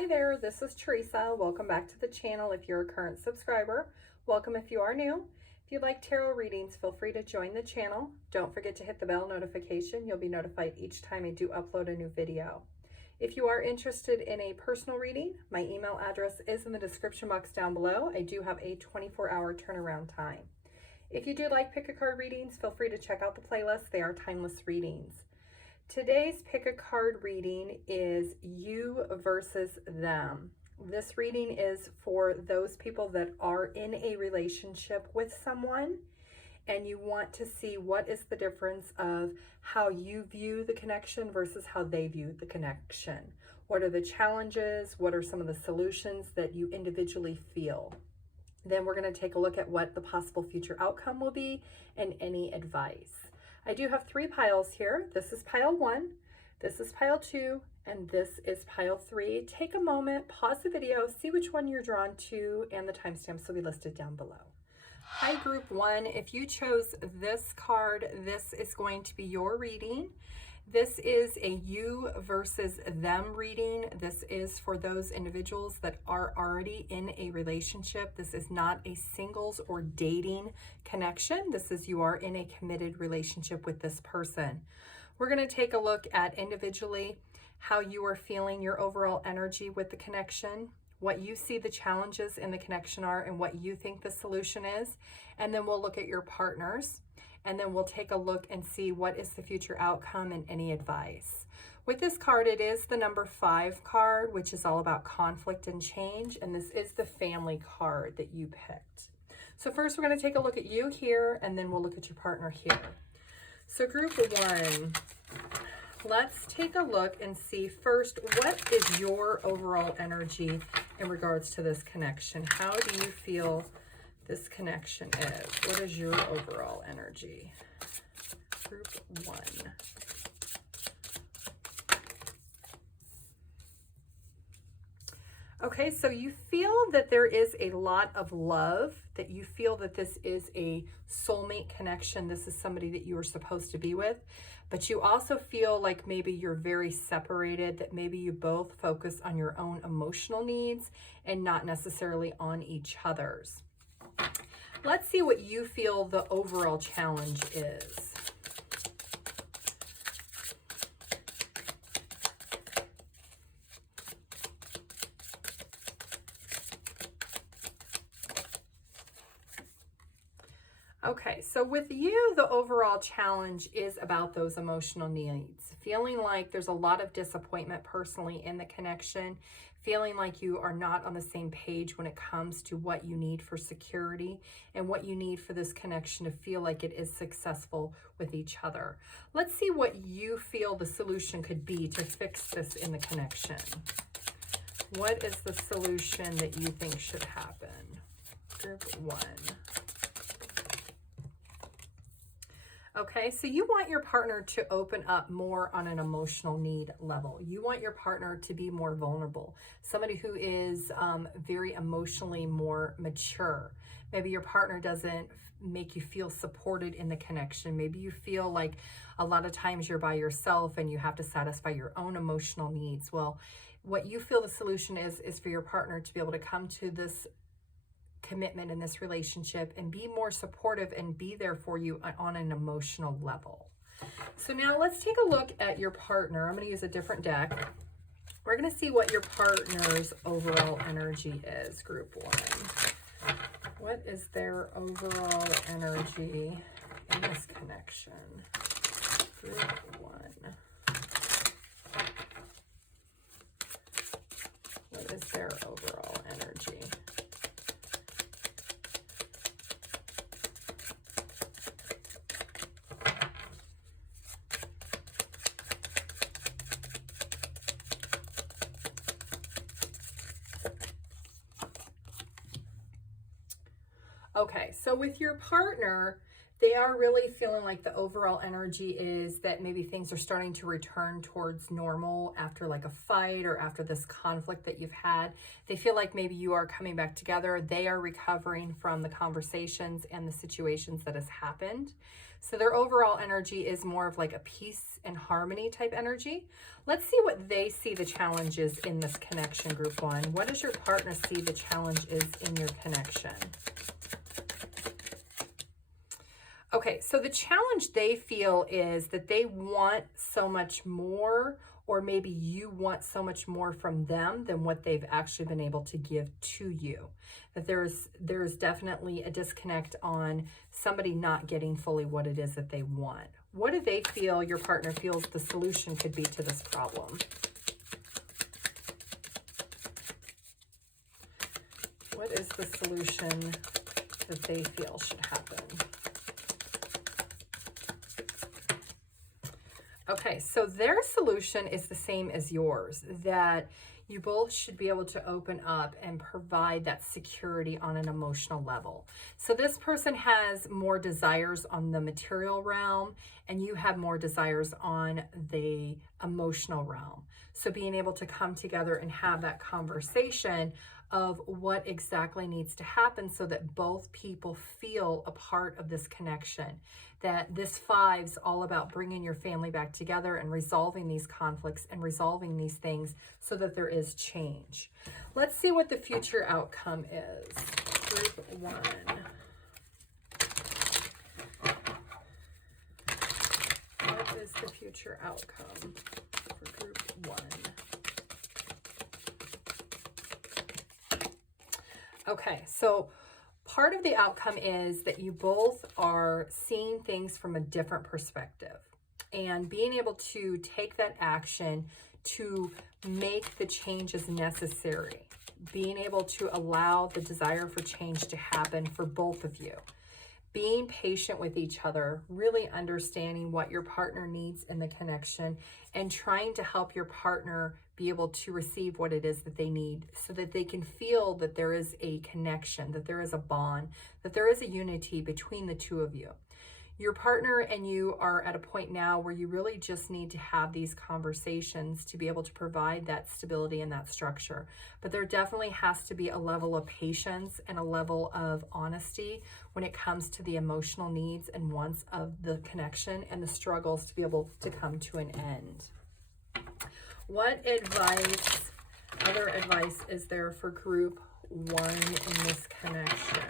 Hi there, this is Teresa. Welcome back to the channel if you're a current subscriber. Welcome if you are new. If you'd like tarot readings, feel free to join the channel. Don't forget to hit the bell notification. You'll be notified each time I do upload a new video. If you are interested in a personal reading, my email address is in the description box down below. I do have a 24-hour turnaround time. If you do like pick a card readings, feel free to check out the playlist. They are timeless readings. Today's pick a card reading is you versus them. This reading is for those people that are in a relationship with someone and you want to see what is the difference of how you view the connection versus how they view the connection. What are the challenges? What are some of the solutions that you individually feel? Then we're going to take a look at what the possible future outcome will be and any advice. I do have 3 piles here. This is pile 1, this is pile 2, and this is pile 3. Take a moment, pause the video, see which one you're drawn to, and the timestamps will be listed down below. Hi group 1, if you chose this card, this is going to be your reading. This is a you versus them reading. This is for those individuals that are already in a relationship. This is not a singles or dating connection. This is you are in a committed relationship with this person. We're going to take a look at individually how you are feeling your overall energy with the connection, what you see the challenges in the connection are, and what you think the solution is. And then we'll look at your partners. And then we'll take a look and see what is the future outcome and any advice. With this card, it is the number 5 card, which is all about conflict and change. And this is the family card that you picked. So first we're going to take a look at you here, and then we'll look at your partner here. So group 1, let's take a look and see first, what is your overall energy in regards to this connection? How do you feel this connection is? What is your overall energy? Group 1. Okay, so you feel that there is a lot of love, that you feel that this is a soulmate connection. This is somebody that you are supposed to be with, but you also feel like maybe you're very separated, that maybe you both focus on your own emotional needs and not necessarily on each other's. Let's see what you feel the overall challenge is. Okay, so with you, the overall challenge is about those emotional needs. Feeling like there's a lot of disappointment personally in the connection, feeling like you are not on the same page when it comes to what you need for security and what you need for this connection to feel like it is successful with each other. Let's see what you feel the solution could be to fix this in the connection. What is the solution that you think should happen? Group 1. Okay, so you want your partner to open up more on an emotional need level. You want your partner to be more vulnerable, somebody who is very emotionally more mature. Maybe your partner doesn't make you feel supported in the connection. Maybe you feel like a lot of times you're by yourself and you have to satisfy your own emotional needs. Well, what you feel the solution is for your partner to be able to come to this commitment in this relationship and be more supportive and be there for you on an emotional level. So now let's take a look at your partner. I'm going to use a different deck. We're going to see what your partner's overall energy is, group 1. What is their overall energy in this connection? Group 1. What is their overall energy? Okay, so with your partner, They are really feeling like the overall energy is that maybe things are starting to return towards normal after like a fight or after this conflict that you've had. They feel like maybe you are coming back together. They are recovering from the conversations and the situations that has happened. So their overall energy is more of like a peace and harmony type energy. Let's see what they see the challenges in this connection, group one. What does your partner see the challenge is in your connection? Okay, so the challenge they feel is that they want so much more, or maybe you want so much more from them than what they've actually been able to give to you. That there's definitely a disconnect on somebody not getting fully what it is that they want. What do they feel your partner feels the solution could be to this problem? What is the solution that they feel should happen? Okay, so their solution is the same as yours, that you both should be able to open up and provide that security on an emotional level. So this person has more desires on the material realm, and you have more desires on the emotional realm. So being able to come together and have that conversation of what exactly needs to happen so that both people feel a part of this connection. That this five's all about bringing your family back together and resolving these conflicts and resolving these things so that there is change. Let's see what the future outcome is. Group one. What is the future outcome for group one? Okay, so part of the outcome is that you both are seeing things from a different perspective and being able to take that action to make the changes necessary, being able to allow the desire for change to happen for both of you. Being patient with each other, really understanding what your partner needs in the connection and trying to help your partner be able to receive what it is that they need so that they can feel that there is a connection, that there is a bond, that there is a unity between the two of you. Your partner and you are at a point now where you really just need to have these conversations to be able to provide that stability and that structure. But there definitely has to be a level of patience and a level of honesty when it comes to the emotional needs and wants of the connection and the struggles to be able to come to an end. What advice, other advice is there for group one in this connection?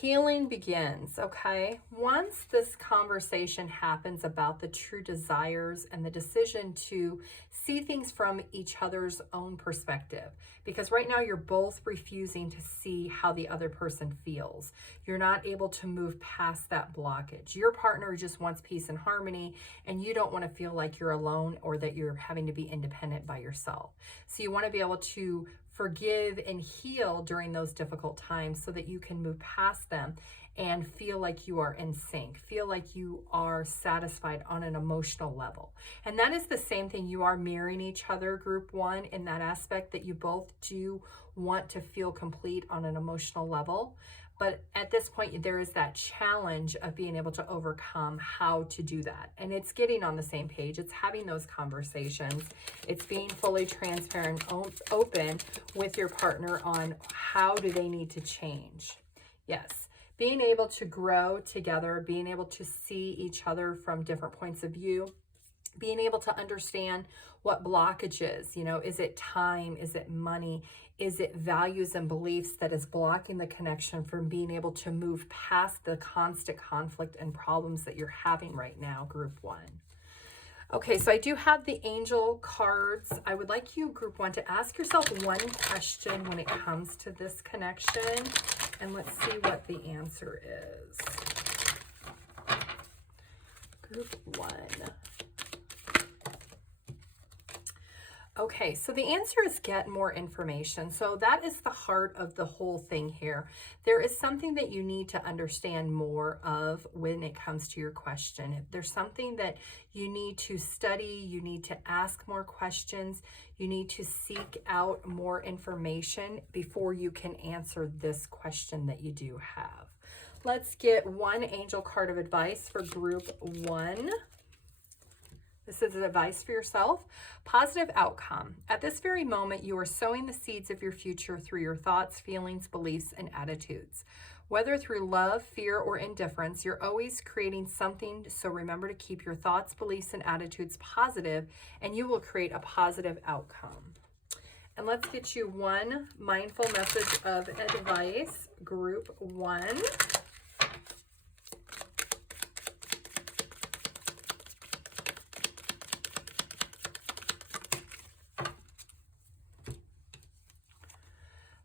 Healing begins, okay? Once this conversation happens about the true desires and the decision to see things from each other's own perspective, because right now you're both refusing to see how the other person feels. You're not able to move past that blockage. Your partner just wants peace and harmony, and you don't want to feel like you're alone or that you're having to be independent by yourself. So you want to be able to forgive and heal during those difficult times so that you can move past them and feel like you are in sync, feel like you are satisfied on an emotional level. And that is the same thing. You are mirroring each other, group one, in that aspect that you both do want to feel complete on an emotional level. But at this point, there is that challenge of being able to overcome how to do that. And it's getting on the same page. It's having those conversations. It's being fully transparent, open with your partner on how do they need to change. Yes, being able to grow together, being able to see each other from different points of view, being able to understand what blockages, is it time? Is it money? Is it values and beliefs that is blocking the connection from being able to move past the constant conflict and problems that you're having right now, group one? Okay, so I do have the angel cards. I would like you, group one, to ask yourself one question when it comes to this connection, and let's see what the answer is. Group one. Okay, so the answer is get more information. So that is the heart of the whole thing here. There is something that you need to understand more of when it comes to your question. If there's something that you need to study, you need to ask more questions, you need to seek out more information before you can answer this question that you do have. Let's get one angel card of advice for group 1. This is advice for yourself. Positive outcome. At this very moment, you are sowing the seeds of your future through your thoughts, feelings, beliefs, and attitudes. Whether through love, fear, or indifference, you're always creating something. So remember to keep your thoughts, beliefs, and attitudes positive, and you will create a positive outcome. And let's get you one mindful message of advice, group 1.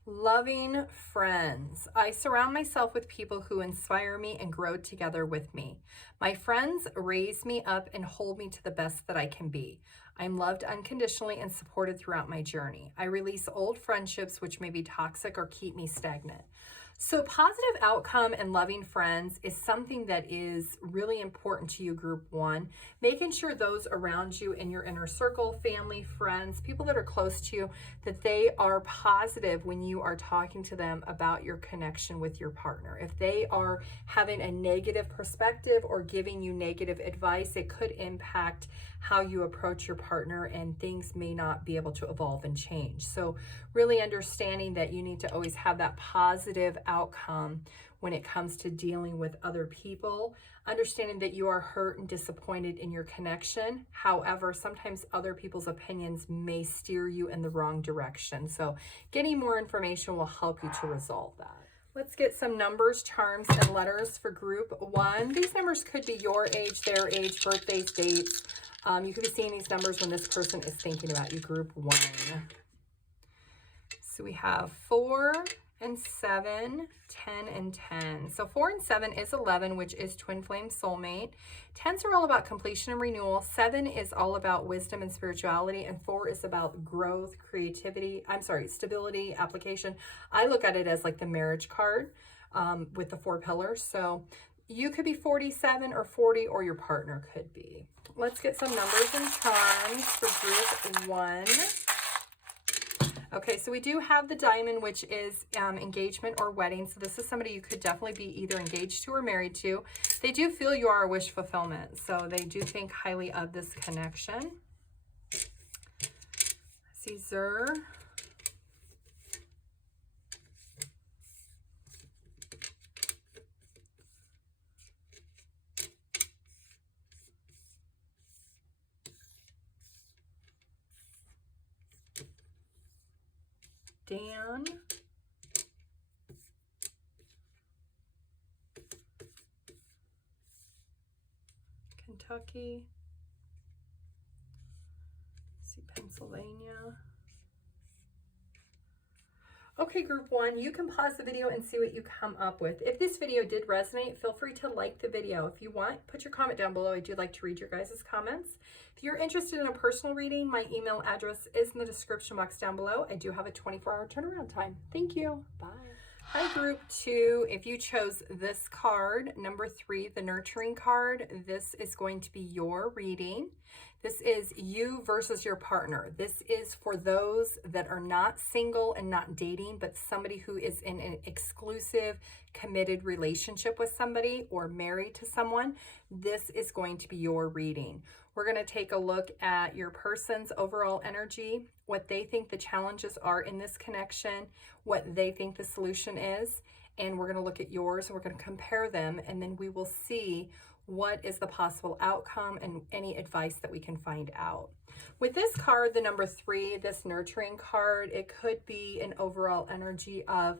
Loving friends. I surround myself with people who inspire me and grow together with me. My friends raise me up and hold me to the best that I can be. I'm loved unconditionally and supported throughout my journey. I release old friendships which may be toxic or keep me stagnant. So positive outcome and loving friends is something that is really important to you, group 1. Making sure those around you in your inner circle, family, friends, people that are close to you, that they are positive when you are talking to them about your connection with your partner. If they are having a negative perspective or giving you negative advice, it could impact how you approach your partner, and things may not be able to evolve and change. So really understanding that you need to always have that positive outcome when it comes to dealing with other people, understanding that you are hurt and disappointed in your connection. However, sometimes other people's opinions may steer you in the wrong direction. So getting more information will help you to resolve that. Let's get some numbers, charms, and letters for group 1. These numbers could be your age, their age, birthdays, dates. You could be seeing these numbers when this person is thinking about you, group 1. So we have 4 and 7, 10 and 10. So 4 and 7 is 11, which is twin flame soulmate. 10s are all about completion and renewal. 7 is all about wisdom and spirituality. And 4 is about growth, creativity. Stability, application. I look at it as like the marriage card with the 4 pillars. So you could be 47 or 40, or your partner could be. Let's get some numbers and charms for group 1. Okay, so we do have the diamond, which is engagement or wedding. So this is somebody you could definitely be either engaged to or married to. They do feel you are a wish fulfillment. So they do think highly of this connection. Caesar. Dan, Kentucky, let's see, Pennsylvania. Okay, group 1, you can pause the video and see what you come up with. If this video did resonate, feel free to like the video. If you want, put your comment down below. I do like to read your guys' comments. If you're interested in a personal reading, my email address is in the description box down below. I do have a 24-hour turnaround time. Thank you. Bye. Hi, group 2. If you chose this card, number 3, the nurturing card, this is going to be your reading. This is you versus your partner. This is for those that are not single and not dating, but somebody who is in an exclusive, committed relationship with somebody or married to someone. This is going to be your reading. We're going to take a look at your person's overall energy, what they think the challenges are in this connection, what they think the solution is, and we're going to look at yours and we're going to compare them, and then we will see what is the possible outcome and any advice that we can find out. With this card, the number 3, this nurturing card, it could be an overall energy of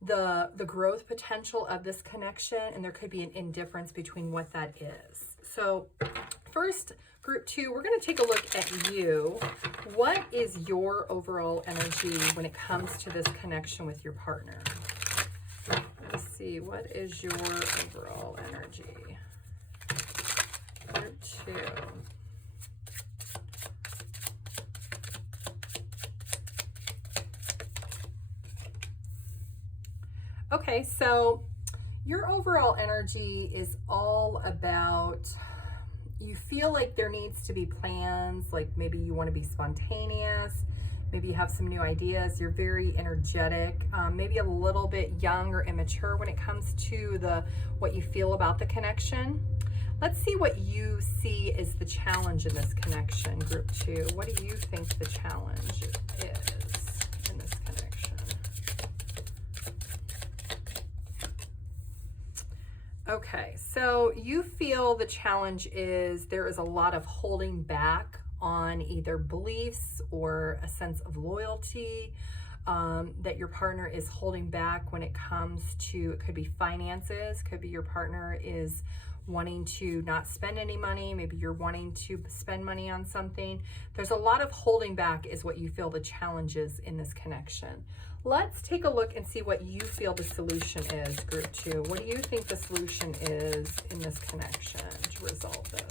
the growth potential of this connection, and there could be an indifference between what that is. So first, group 2, we're going to take a look at you. What is your overall energy when it comes to this connection with your partner? Let's see, what is your overall energy? Group 2. Okay, so your overall energy is all about, you feel like there needs to be plans, like maybe you want to be spontaneous, maybe you have some new ideas, you're very energetic, maybe a little bit young or immature when it comes to what you feel about the connection. Let's see what you see is the challenge in this connection, group 2. What do you think the challenge is in this connection? Okay, so you feel the challenge is there is a lot of holding back on either beliefs or a sense of loyalty, that your partner is holding back when it comes to, it could be finances, could be your partner is wanting to not spend any money, maybe you're wanting to spend money on something. There's a lot of holding back is what you feel the challenge is in this connection. Let's take a look and see what you feel the solution is, group 2. What do you think the solution is in this connection to resolve this?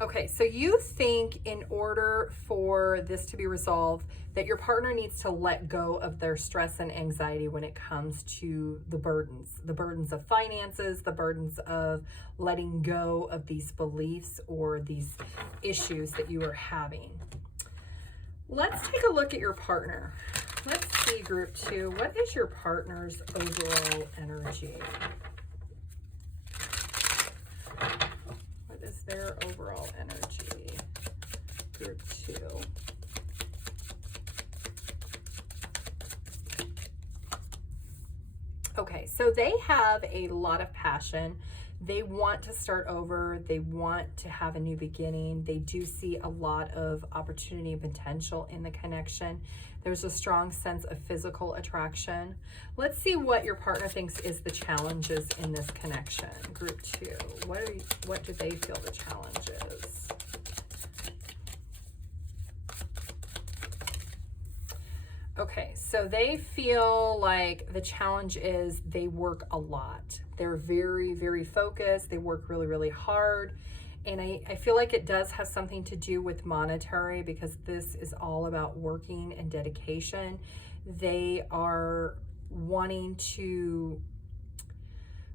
Okay, so you think in order for this to be resolved, that your partner needs to let go of their stress and anxiety when it comes to the burdens of finances, the burdens of letting go of these beliefs or these issues that you are having. Let's take a look at your partner. Let's see, group 2, what is your partner's overall energy? Their overall energy, group 2. Okay, so they have a lot of passion. They want to start over. They want to have a new beginning. They do see a lot of opportunity and potential in the connection. There's a strong sense of physical attraction. Let's see what your partner thinks is the challenges in this connection. Group 2, what do they feel the challenge is? Okay, so they feel like the challenge is they work a lot. They're very, very focused. They work really, really hard. And I feel like it does have something to do with monetary, because this is all about working and dedication. They are wanting to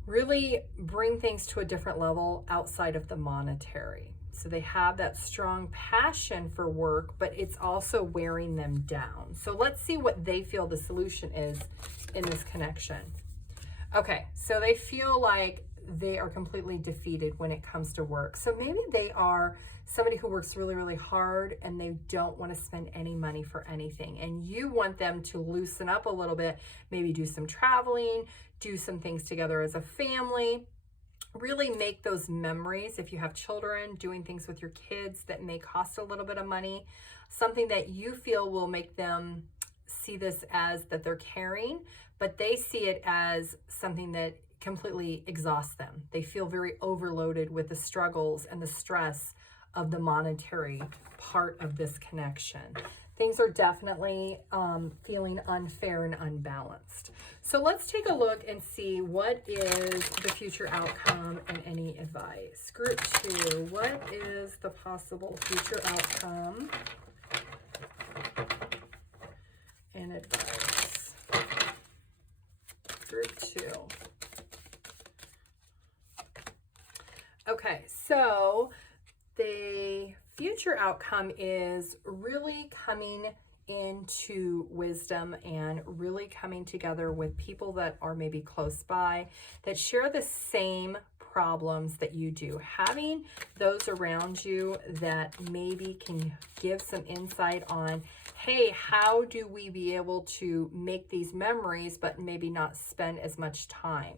really bring things to a different level outside of the monetary. So they have that strong passion for work, but it's also wearing them down. So let's see what they feel the solution is in this connection. Okay, so they feel like they are completely defeated when it comes to work. So maybe they are somebody who works really, really hard and they don't want to spend any money for anything. And you want them to loosen up a little bit, maybe do some traveling, do some things together as a family, really make those memories. If you have children, doing things with your kids that may cost a little bit of money, something that you feel will make them see this as that they're caring, but they see it as something that completely exhausts them. They feel very overloaded with the struggles and the stress of the monetary part of this connection. Things are definitely feeling unfair and unbalanced. So let's take a look and see what is the future outcome and any advice. Group 2, what is the possible future outcome and advice? Group 2. Okay, so the future outcome is really coming into wisdom and really coming together with people that are maybe close by, that share the same problems that you do. Having those around you that maybe can give some insight on, hey, how do we be able to make these memories but maybe not spend as much time?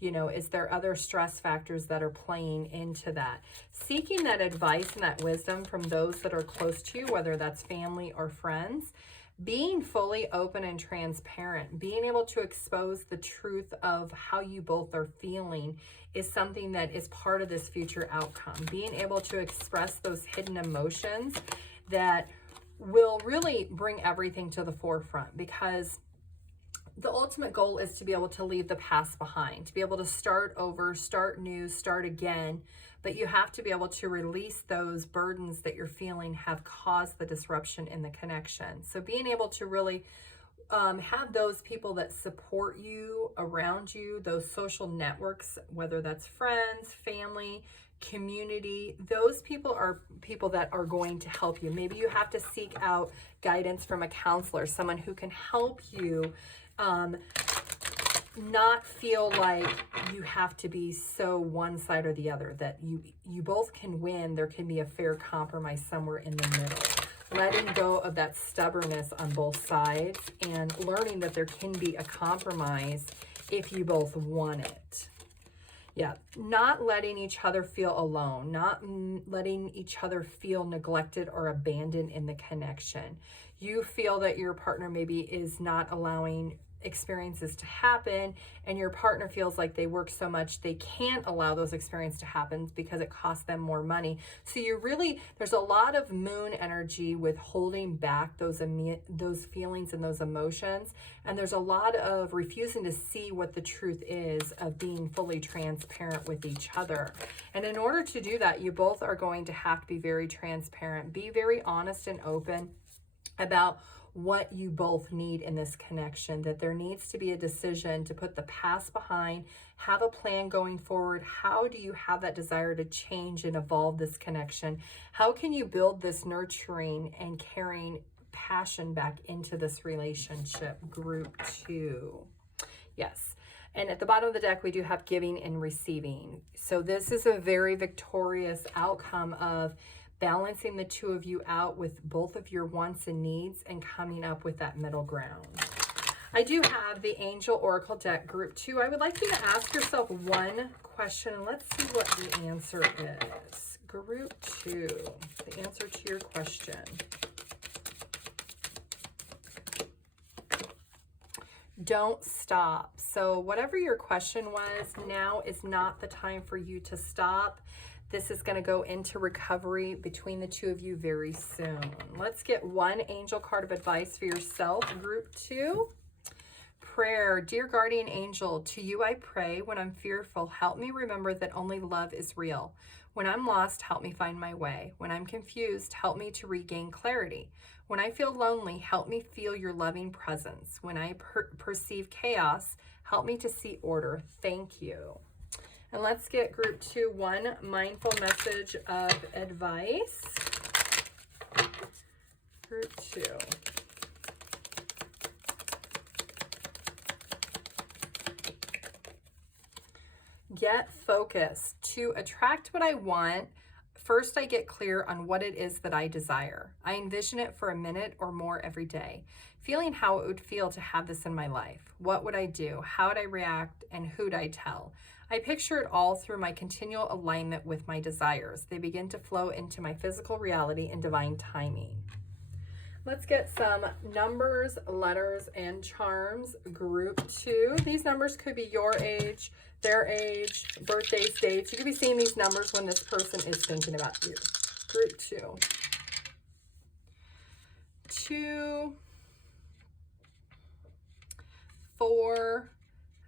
You know, is there other stress factors that are playing into that? Seeking that advice and that wisdom from those that are close to you, whether that's family or friends, being fully open and transparent, being able to expose the truth of how you both are feeling is something that is part of this future outcome. Being able to express those hidden emotions that will really bring everything to the forefront, because the ultimate goal is to be able to leave the past behind, to be able to start over, start new, start again, but you have to be able to release those burdens that you're feeling have caused the disruption in the connection. So being able to really have those people that support you around you, those social networks, whether that's friends, family, community, those people are people that are going to help you. Maybe you have to seek out guidance from a counselor, someone who can help you not feel like you have to be so one side or the other, that you both can win. There can be a fair compromise somewhere in the middle. Letting go of that stubbornness on both sides and learning that there can be a compromise if you both want it. Yeah, not letting each other feel alone, not letting each other feel neglected or abandoned in the connection. You feel that your partner maybe is not allowing experiences to happen, and your partner feels like they work so much they can't allow those experiences to happen because it costs them more money. So there's a lot of moon energy with holding back those feelings and those emotions, and there's a lot of refusing to see what the truth is of being fully transparent with each other. And in order to do that, you both are going to have to be very transparent, be very honest and open about what you both need in this connection, that there needs to be a decision to put the past behind, have a plan going forward. How do you have that desire to change and evolve this connection? How can you build this nurturing and caring passion back into this relationship? Group 2. Yes. And at the bottom of the deck, we do have giving and receiving. So this is a very victorious outcome of balancing the two of you out with both of your wants and needs and coming up with that middle ground. I do have the Angel Oracle deck, Group 2. I would like you to ask yourself one question, and let's see what the answer is. Group 2, the answer to your question. Don't stop. So whatever your question was, now is not the time for you to stop. This is going to go into recovery between the two of you very soon. Let's get one angel card of advice for yourself, Group 2. Prayer. Dear guardian angel, to you I pray. When I'm fearful, help me remember that only love is real. When I'm lost, help me find my way. When I'm confused, help me to regain clarity. When I feel lonely, help me feel your loving presence. When I perceive chaos, help me to see order. Thank you. And let's get Group 2, one mindful message of advice. Group 2. Get focused. To attract what I want, first I get clear on what it is that I desire. I envision it for a minute or more every day, feeling how it would feel to have this in my life. What would I do? How would I react? And who'd I tell? I picture it all through my continual alignment with my desires. They begin to flow into my physical reality in divine timing. Let's get some numbers, letters, and charms. Group 2. These numbers could be your age, their age, birthdays, dates. You could be seeing these numbers when this person is thinking about you. Group 2. 2, 4,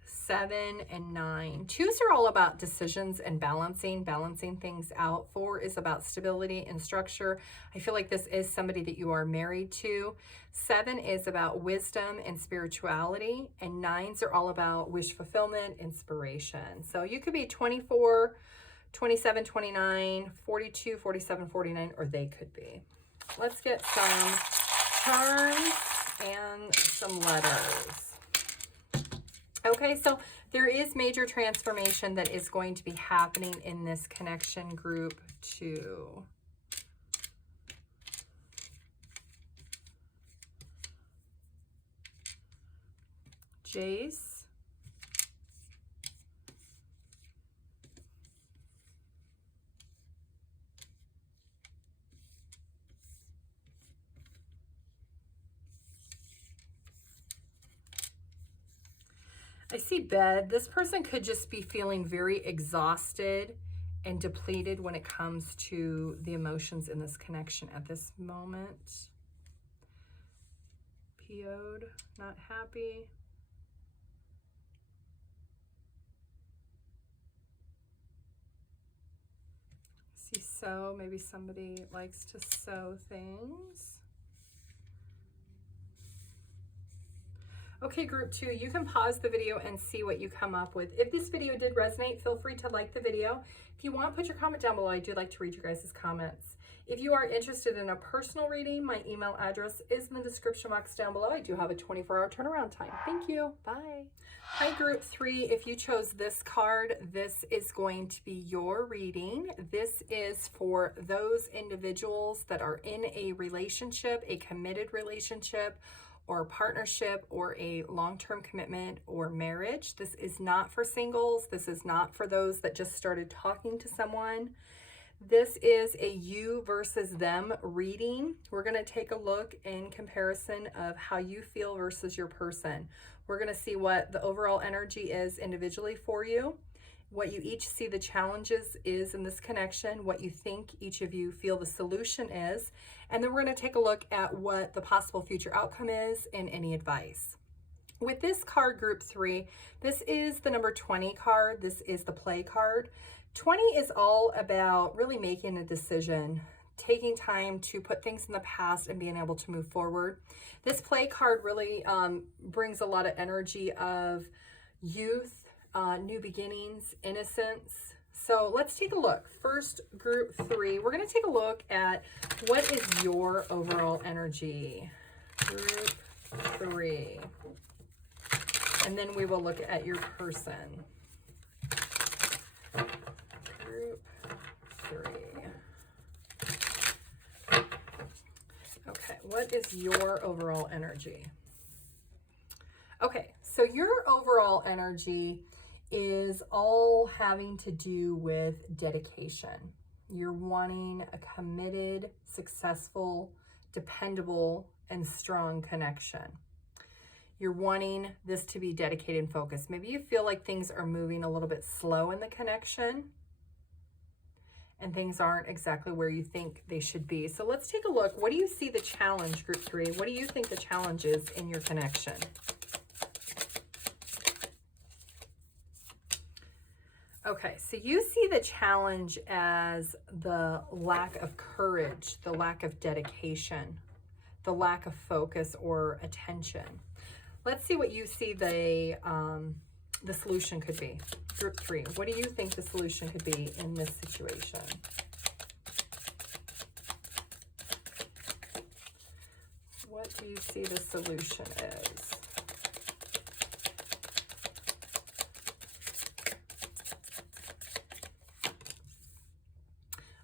7, and 9. 2s are all about decisions and balancing things out. 4 is about stability and structure. I feel like this is somebody that you are married to. 7 is about wisdom and spirituality. And 9s are all about wish fulfillment, inspiration. So you could be 24, 27, 29, 42, 47, 49, or they could be. Let's get some charms and some letters. Okay, so there is major transformation that is going to be happening in this connection, Group 2. Jace. I see Bed. This person could just be feeling very exhausted and depleted when it comes to the emotions in this connection at this moment. PO'd, not happy. See, sew. Maybe somebody likes to sew things. Okay, group 2, you can pause the video and see what you come up with. If this video did resonate, feel free to like the video. If you want, put your comment down below. I do like to read your guys' comments. If you are interested in a personal reading, my email address is in the description box down below. I do have a 24-hour turnaround time. Thank you. Bye. Hi, group 3. If you chose this card, this is going to be your reading. This is for those individuals that are in a relationship, a committed relationship, or partnership, or a long-term commitment or marriage. This is not for singles. This is not for those that just started talking to someone. This is a you versus them reading. We're going to take a look in comparison of how you feel versus your person. We're going to see what the overall energy is individually for you, what you each see the challenges is in this connection, what you think each of you feel the solution is, and then we're going to take a look at what the possible future outcome is and any advice. With this card, group 3, this is the number 20 card. This is the play card. 20 is all about really making a decision, taking time to put things in the past and being able to move forward. This play card really brings a lot of energy of youth, new beginnings, innocence. So let's take a look. First, group 3, we're going to take a look at what is your overall energy. Group 3. And then we will look at your person. Group 3. Okay, what is your overall energy? Okay, so your overall energy is all having to do with dedication. You're wanting a committed, successful, dependable, and strong connection. You're wanting this to be dedicated and focused. Maybe you feel like things are moving a little bit slow in the connection and things aren't exactly where you think they should be. So let's take a look. What do you see the challenge, group 3? What do you think the challenge is in your connection? Okay, so you see the challenge as the lack of courage, the lack of dedication, the lack of focus or attention. Let's see what you see the solution could be. Group 3, what do you think the solution could be in this situation? What do you see the solution is?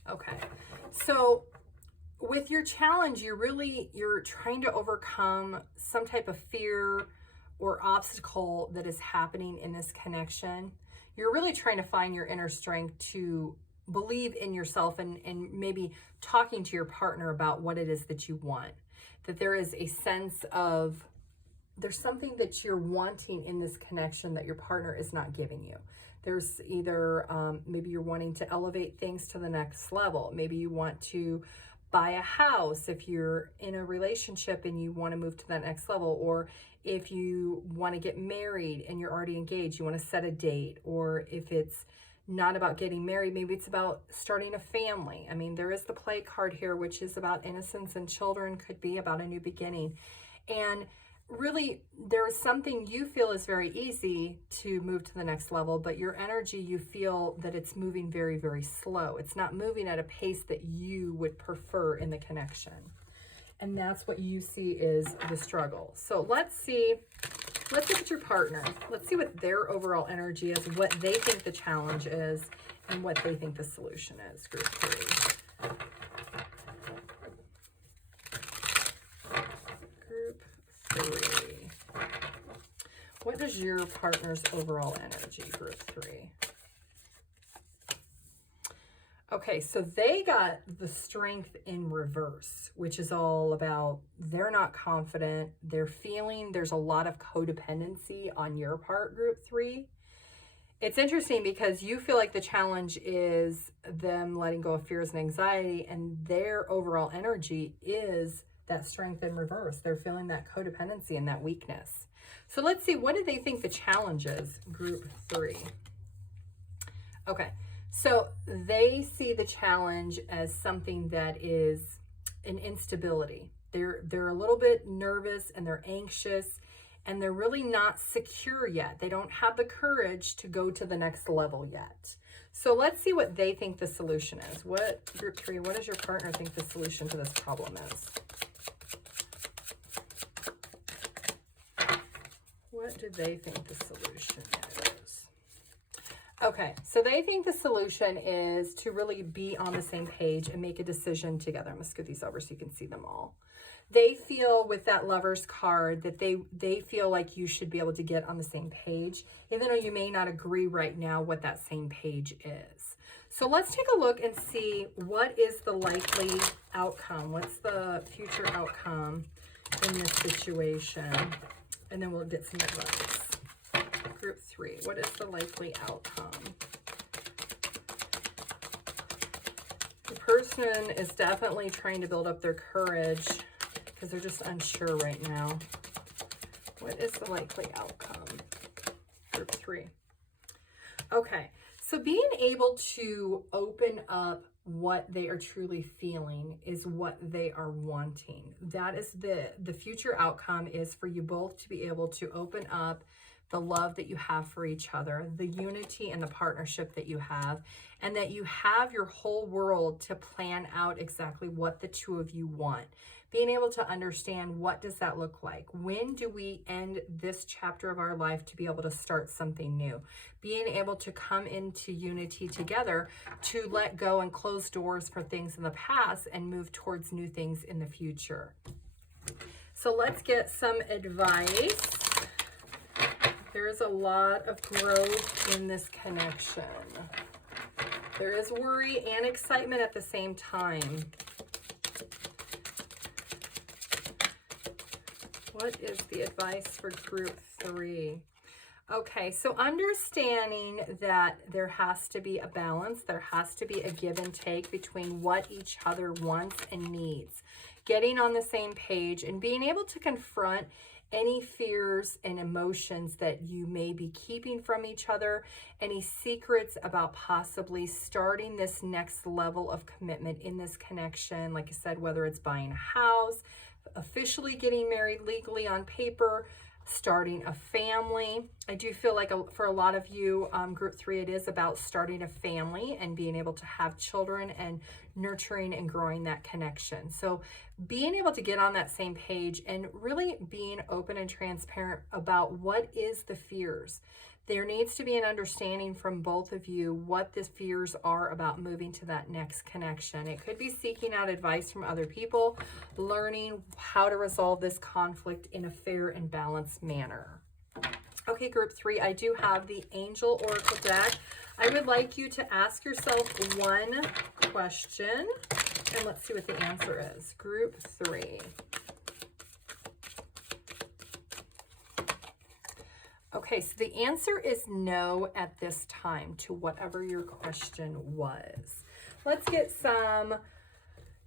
Okay, so with your challenge, you're trying to overcome some type of fear or obstacle that is happening in this connection. You're really trying to find your inner strength to believe in yourself and maybe talking to your partner about what it is that you want. That there is a sense of there's something that you're wanting in this connection that your partner is not giving you. There's either maybe you're wanting to elevate things to the next level. Maybe you want to buy a house if you're in a relationship and you want to move to that next level, or if you want to get married and you're already engaged, you want to set a date, or if it's not about getting married, maybe it's about starting a family. I mean, there is the play card here, which is about innocence and children, could be about a new beginning. And really, there's something you feel is very easy to move to the next level, but your energy, you feel that it's moving very, very slow. It's not moving at a pace that you would prefer in the connection. And that's what you see is the struggle. So let's look at your partner. Let's see what their overall energy is, what they think the challenge is, and what they think the solution is, group 3. Group 3. What is your partner's overall energy, group 3? Okay, so they got the strength in reverse, which is all about they're not confident. They're feeling there's a lot of codependency on your part, group 3. It's interesting because you feel like the challenge is them letting go of fears and anxiety, and their overall energy is that strength in reverse. They're feeling that codependency and that weakness. So let's see, what do they think the challenge is, group 3? Okay, So they see the challenge as something that is an instability. They're a little bit nervous and they're anxious and they're really not secure yet. They don't have the courage to go to the next level yet. So let's see what they think the solution is. What, group 3, what does your partner think the solution to this problem is? What do they think the solution is? Okay, so they think the solution is to really be on the same page and make a decision together. I'm going to scoot these over so you can see them all. They feel with that Lover's card that they feel like you should be able to get on the same page, even though you may not agree right now what that same page is. So let's take a look and see what is the likely outcome. What's the future outcome in this situation? And then we'll get some advice. Group 3, what is the likely outcome? The person is definitely trying to build up their courage because they're just unsure right now. What is the likely outcome? Group 3. Okay, so being able to open up what they are truly feeling is what they are wanting. That is the future outcome, is for you both to be able to open up the love that you have for each other, the unity and the partnership that you have, and that you have your whole world to plan out exactly what the two of you want. Being able to understand, what does that look like? When do we end this chapter of our life to be able to start something new? Being able to come into unity together to let go and close doors for things in the past and move towards new things in the future. So let's get some advice. There is a lot of growth in this connection. There is worry and excitement at the same time. What is the advice for group 3? Okay, so understanding that there has to be a balance, there has to be a give and take between what each other wants and needs. Getting on the same page and being able to confront any fears and emotions that you may be keeping from each other, any secrets about possibly starting this next level of commitment in this connection. Like I said, whether it's buying a house, officially getting married legally on paper, starting a family. I do feel like for a lot of you, group 3, it is about starting a family and being able to have children and nurturing and growing that connection. So being able to get on that same page and really being open and transparent about what is the fears. There needs to be an understanding from both of you what the fears are about moving to that next connection. It could be seeking out advice from other people, learning how to resolve this conflict in a fair and balanced manner. Okay, group 3, I do have the Angel Oracle deck. I would like you to ask yourself one question, and let's see what the answer is. Group 3. Okay, so the answer is no at this time to whatever your question was. Let's get some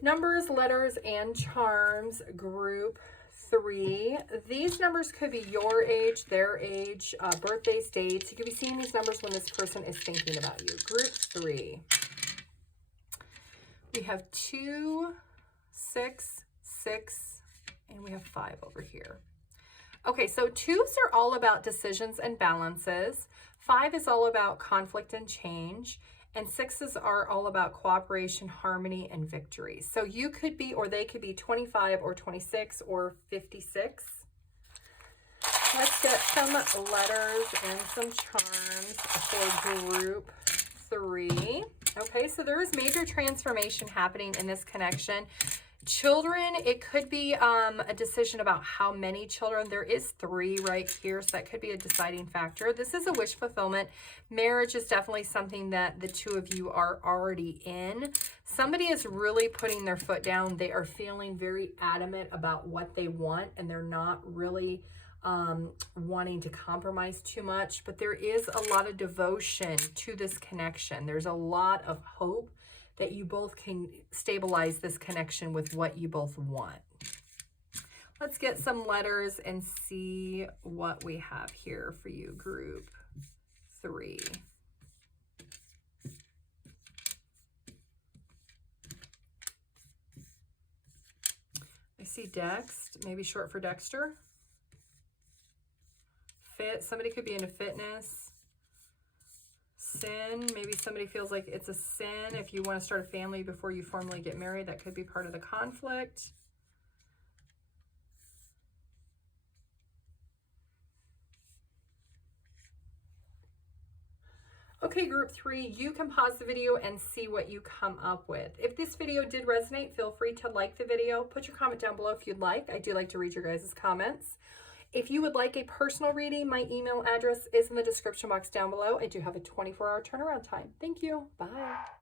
numbers, letters, and charms. Group 3. These numbers could be your age, their age, birthdays, dates. You could be seeing these numbers when this person is thinking about you. Group 3. We have 2, 6, 6, and we have 5 over here. Okay, so 2s are all about decisions and balances. 5 is all about conflict and change. And 6s are all about cooperation, harmony, and victory. So you could be, or they could be 25 or 26 or 56. Let's get some letters and some charms for group 3. Okay, so there is major transformation happening in this connection. Children, it could be a decision about how many children. There is 3 right here, so that could be a deciding factor. This is a wish fulfillment. Marriage is definitely something that the two of you are already in. Somebody is really putting their foot down. They are feeling very adamant about what they want, and they're not really wanting to compromise too much. But there is a lot of devotion to this connection. There's a lot of hope that you both can stabilize this connection with what you both want. Let's get some letters and see what we have here for you, group 3. see Dext, maybe short for Dexter. Fit, somebody could be into fitness. Sin, maybe somebody feels like it's a sin if you want to start a family before you formally get married. That could be part of the conflict. Okay, group 3, you can pause the video and see what you come up with. If this video did resonate, feel free to like the video. Put your comment down below if you'd like. I do like to read your guys' comments. If you would like a personal reading, my email address is in the description box down below. I do have a 24-hour turnaround time. Thank you. Bye.